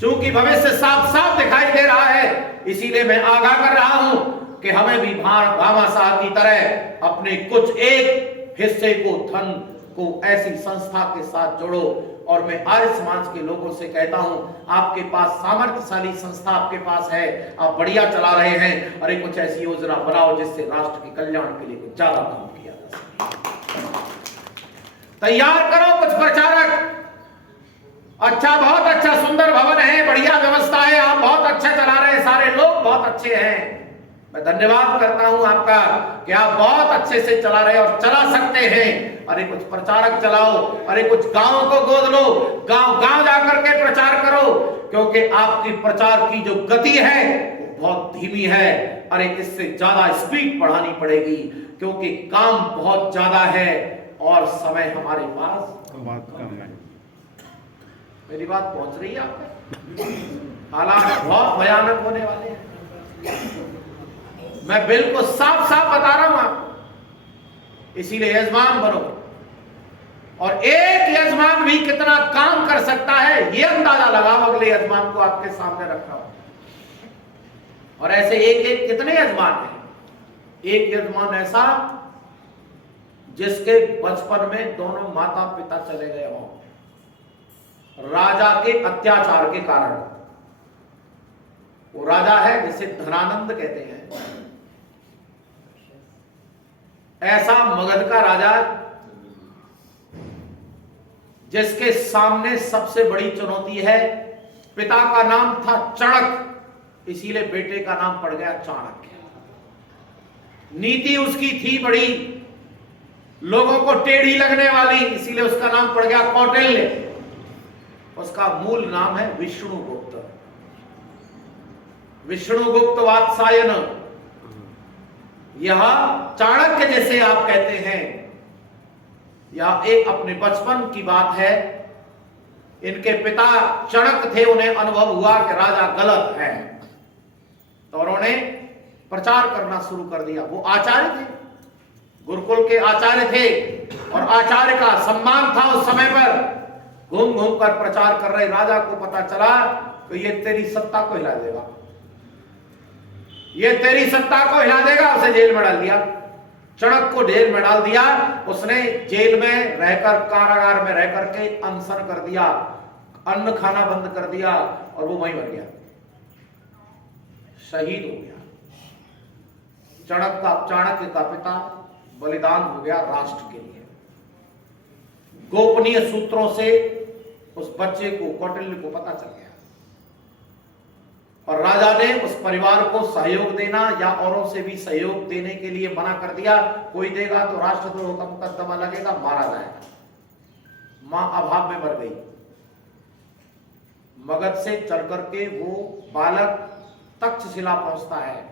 चूंकि भविष्य साफ साफ दिखाई दे रहा है, इसीलिए मैं आगाह कर रहा हूं कि हमें भी भामा साहब की तरह अपने कुछ एक हिस्से को, धन को ऐसी संस्था के साथ जोड़ो। और मैं आर्य समाज के लोगों से कहता हूं, आपके पास सामर्थ्यशाली संस्था आपके पास है, आप बढ़िया चला रहे हैं, अरे कुछ ऐसी योजना बनाओ जिससे राष्ट्र के कल्याण के लिए कुछ ज्यादा काम किया जा सके। तैयार करो कुछ प्रचारक। अच्छा, बहुत अच्छा, सुंदर भवन है, बढ़िया व्यवस्था है, आप बहुत अच्छा चला रहे हैं, सारे लोग बहुत अच्छे हैं, मैं धन्यवाद करता हूं आपका कि आप बहुत अच्छे से चला रहे और चला सकते हैं। अरे कुछ प्रचारक चलाओ, अरे कुछ गांवों को गोद लो, गांव गांव जाकर के प्रचार करो, क्योंकि आपकी प्रचार की जो गति है वो बहुत धीमी है। अरे इससे ज्यादा स्पीड बढ़ानी पड़ेगी, क्योंकि काम बहुत ज्यादा है और समय हमारे पास बहुत कम है। मेरी बात पहुंच रही है आप तक? हालात बहुत भयानक होने वाले हैं, मैं बिल्कुल साफ साफ बता रहा हूं आपको। इसीलिए यजमान बनो, और एक यजमान भी कितना काम कर सकता है ये अंदाजा लगाओ अगले यजमान को आपके सामने रखा हो। और ऐसे एक एक कितने यजमान हैं? एक यजमान ऐसा जिसके बचपन में दोनों माता पिता चले गए हों राजा के अत्याचार के कारण, वो राजा है जिसे धनानंद कहते हैं। ऐसा मगध का राजा जिसके सामने सबसे बड़ी चुनौती है। पिता का नाम था चणक, इसीलिए बेटे का नाम पड़ गया चाणक्य। नीति उसकी थी बड़ी, लोगों को टेढ़ी लगने वाली, इसीलिए उसका नाम पड़ गया कौटिल्य। उसका मूल नाम है विष्णुगुप्त। विष्णुगुप्त वात्सायन। यह चाणक्य जैसे आप कहते हैं, यह एक अपने बचपन की बात है। इनके पिता चणक थे, उन्हें अनुभव हुआ कि राजा गलत है, तो उन्होंने प्रचार करना शुरू कर दिया। वो आचार्य थे, गुरुकुल के आचार्य थे, और आचार्य का सम्मान था उस समय पर। घूम घूम कर प्रचार कर रहे। राजा को पता चला तो ये तेरी सत्ता को हिला देगा, ये तेरी सत्ता को हिला देगा। उसे जेल में डाल दिया, चणक को जेल में डाल दिया। उसने जेल में रहकर, कारागार में रह करके अनशन कर दिया, अन्न खाना बंद कर दिया, और वो वहीं मर गया, शहीद हो गया। चाणक्य का पिता बलिदान हो गया राष्ट्र के लिए। गोपनीय सूत्रों से उस बच्चे को, कौटिल्य को पता चल गया, और राजा ने उस परिवार को सहयोग देना या औरों से भी सहयोग देने के लिए मना कर दिया। कोई देगा तो राष्ट्रद्रोह का मुकदमा लगेगा, मारा जाएगा। मां अभाव में मर गई। मगध से चल करके वो बालक तक्षशिला पहुंचता है।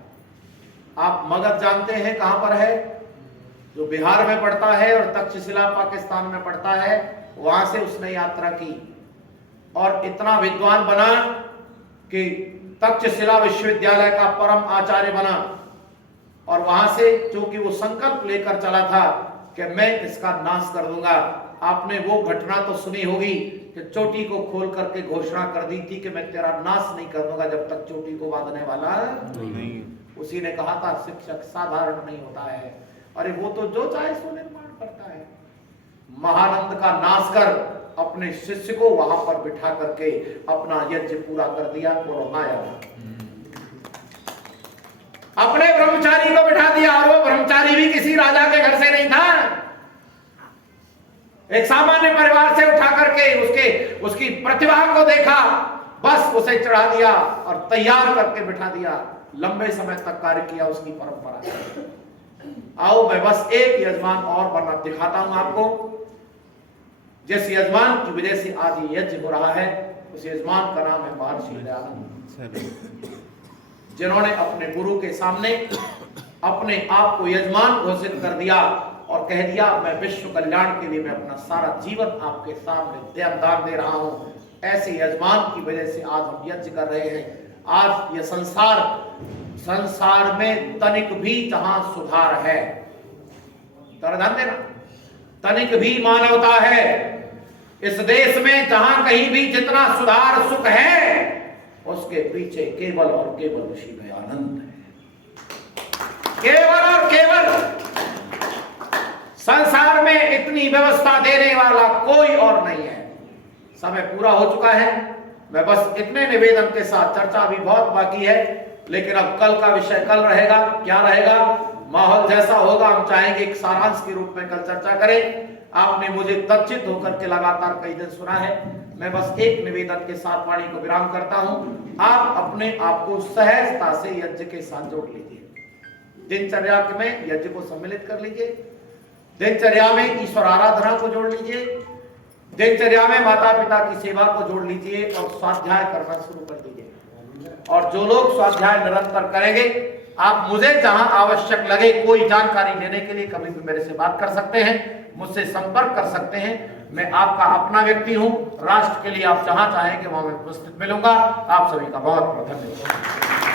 आप मगध जानते हैं कहां पर है? जो बिहार में पड़ता है, और तक्षशिला पाकिस्तान में पड़ता है। वहां से उसने यात्रा की और इतना विद्वान बना कि तक्षशिला विश्वविद्यालय का परम आचार्य बना। और वहां से चूंकि वो संकल्प लेकर चला था कि मैं इसका नाश कर दूंगा। आपने वो घटना तो सुनी होगी कि चोटी को खोल करके घोषणा कर दी थी कि मैं तेरा नाश नहीं कर दूंगा जब तक चोटी को बांधने वाला नहीं। उसी ने कहा था शिक्षक साधारण नहीं होता है। अरे वो तो जो चाहे सो निर्माण करता है। महानंद का नाश कर अपने शिष्य को वहां पर बिठा करके अपना यज्ञ पूरा कर दिया और वहां आया। अपने ब्रह्मचारी को बिठा दिया, और वो ब्रह्मचारी भी किसी राजा के घर से नहीं था। एक सामान्य परिवार से उठा करके उसकी प्रतिभा को देखा, बस उसे चढ़ा दिया और तैयार करके बिठा दिया। लंबे समय तक कार्य किया उसकी परंपरा। आओ मैं बस एक यजमान और बना दिखाता हूं आपको, जिस यजमान की वजह से आज ये यज्ञ हो रहा है। उस यजमान का नाम है महर्षि दयानंद, जिन्होंने अपने गुरु के सामने अपने आप को यजमान घोषित कर दिया और कह दिया मैं विश्व कल्याण के लिए मैं अपना सारा जीवन आपके सामने दान दे रहा हूं। ऐसे यजमान की वजह से आज हम यज्ञ कर रहे हैं। आज ये संसार में तनिक भी जहां सुधार है, ध्यान देना, तनिक भी मानवता है। इस देश में जहां कहीं भी जितना सुधार सुख है, उसके पीछे केवल और केवल उसी में आनंद है। केवल और केवल संसार में इतनी व्यवस्था देने वाला कोई और नहीं है। समय पूरा हो चुका है। मैं बस इतने निवेदन के साथ, चर्चा भी बहुत बाकी है, लेकिन अब कल का विषय कल रहेगा। क्या रहेगा? माहौल जैसा होगा हम चाहेंगे एक सारांश के रूप में कल चर्चा करें। आपने मुझे तच्चित होकर के लगातार कई दिन सुना है। मैं बस एक निवेदन के साथ वाणी को विराम करता हूं। आप अपने आप को सहजता से यज्ञ के साथ जोड़ लीजिए। दिनचर्या में यज्ञ को सम्मिलित कर लीजिए। दिनचर्या में ईश्वर आराधना को जोड़ लीजिए। दिनचर्या में माता पिता की सेवा को जोड़ लीजिए और स्वाध्याय करना शुरू कर दीजिए। और जो लोग स्वाध्याय निरंतर करेंगे, आप मुझे जहां आवश्यक लगे कोई जानकारी लेने के लिए कभी भी मेरे से बात कर सकते हैं, मुझसे संपर्क कर सकते हैं। मैं आपका अपना व्यक्ति हूं। राष्ट्र के लिए आप जहां चाहेंगे वहां मैं उपस्थित मिलूंगा। आप सभी का बहुत बहुत धन्यवाद।